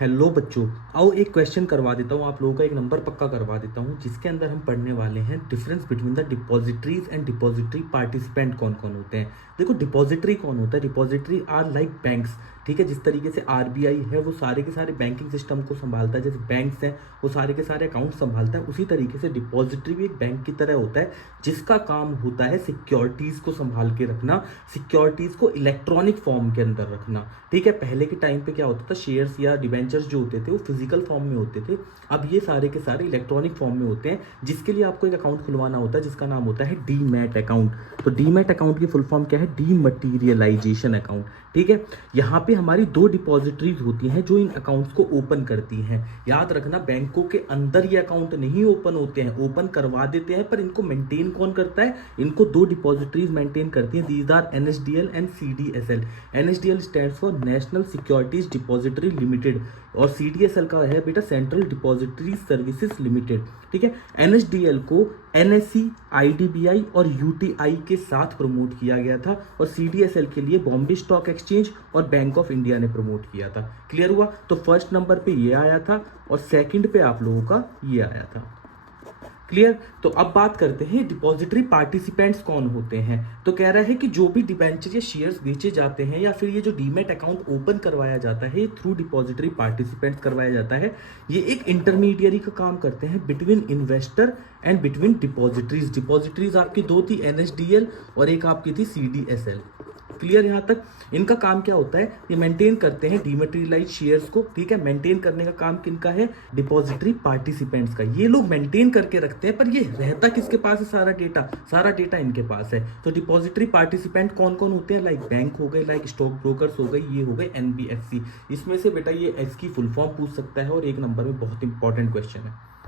Hello बच्चों, आओ एक क्वेश्चन करवा देता हूँ आप लोगों का, एक नंबर पक्का करवा देता हूँ जिसके अंदर हम पढ़ने वाले हैं difference between the depositories and depository participant कौन कौन होते हैं। देखो, डिपॉजिटरी कौन होता है? Depository are like banks. ठीक है, जिस तरीके से आरबीआई है वो सारे के सारे बैंकिंग सिस्टम को संभालता है, जैसे बैंक्स हैं वो सारे के सारे अकाउंट संभालता है, उसी तरीके से डिपॉजिटरी भी एक बैंक की तरह होता है जिसका काम होता है सिक्योरिटीज को संभाल के रखना, सिक्योरिटीज को इलेक्ट्रॉनिक फॉर्म के अंदर रखना। ठीक है, पहले के टाइम पे क्या होता था, शेयर्स या डिबेंचर्स जो होते थे वो फिजिकल फॉर्म में होते थे, अब ये सारे के सारे इलेक्ट्रॉनिक फॉर्म में होते हैं, जिसके लिए आपको एक अकाउंट खुलवाना होता है जिसका नाम होता है डीमैट अकाउंट। तो डीमैट अकाउंट की फुल फॉर्म क्या है? डीमटीरियलाइजेशन अकाउंट। ठीक है, यहाँ पे हमारी दो डिपॉजिटरीज होती हैं जो इन अकाउंट्स को ओपन करती हैं। याद रखना, बैंकों के अंदर ये अकाउंट नहीं ओपन होते हैं, ओपन करवा देते हैं, पर इनको मेंटेन कौन करता है? इनको दो डिपॉजिटरीज मेंटेन करती हैं। These are NSDL and CDSL. NSDL stands for national securities depository limited और सीडीएसएल का है बेटा सेंट्रल डिपॉजिटरी सर्विसेज लिमिटेड। ठीक है, एनएसडीएल को एनएससी, आईडीबीआई और यूटीआई के साथ प्रमोट किया गया था और सीडीएसएल के लिए बॉम्बे स्टॉक एक्सचेंज और बैंक ऑफ इंडिया ने प्रमोट किया था। क्लियर हुआ? तो फर्स्ट नंबर पे ये आया था और सेकंड पे आप लोगों का ये आया था। क्लियर? तो अब बात करते हैं डिपॉजिटरी पार्टिसिपेंट्स कौन होते हैं। तो कह रहा है कि जो भी डिबेंचर या शेयर्स बेचे जाते हैं या फिर ये जो डीमैट अकाउंट ओपन करवाया जाता है थ्रू डिपॉजिटरी पार्टिसिपेंट्स करवाया जाता है, ये एक इंटरमीडियरी का काम करते हैं between investor and between depositories. Depositories आपकी दो थी, एनएसडीएल और एक आपकी थी सीडीएसएल। क्लियर? यहां तक इनका काम क्या होता है? ये मेंटेन करते हैं डीमैटेरियलाइज शेयर्स को। ठीक है, मेंटेन करने का काम किनका है? डिपॉजिटरी पार्टिसिपेंट्स का। ये लोग मेंटेन करके रखते हैं, पर ये रहता किसके पास है? सारा डेटा इनके पास है। तो डिपॉजिटरी पार्टिसिपेंट कौन कौन होते हैं? लाइक बैंक हो गए, लाइक स्टॉक ब्रोकर्स हो गए, ये हो गए एनबीएफसी। इसमें से बेटा ये इसकी फुल फॉर्म पूछ सकता है और एक नंबर में बहुत इंपॉर्टेंट क्वेश्चन है।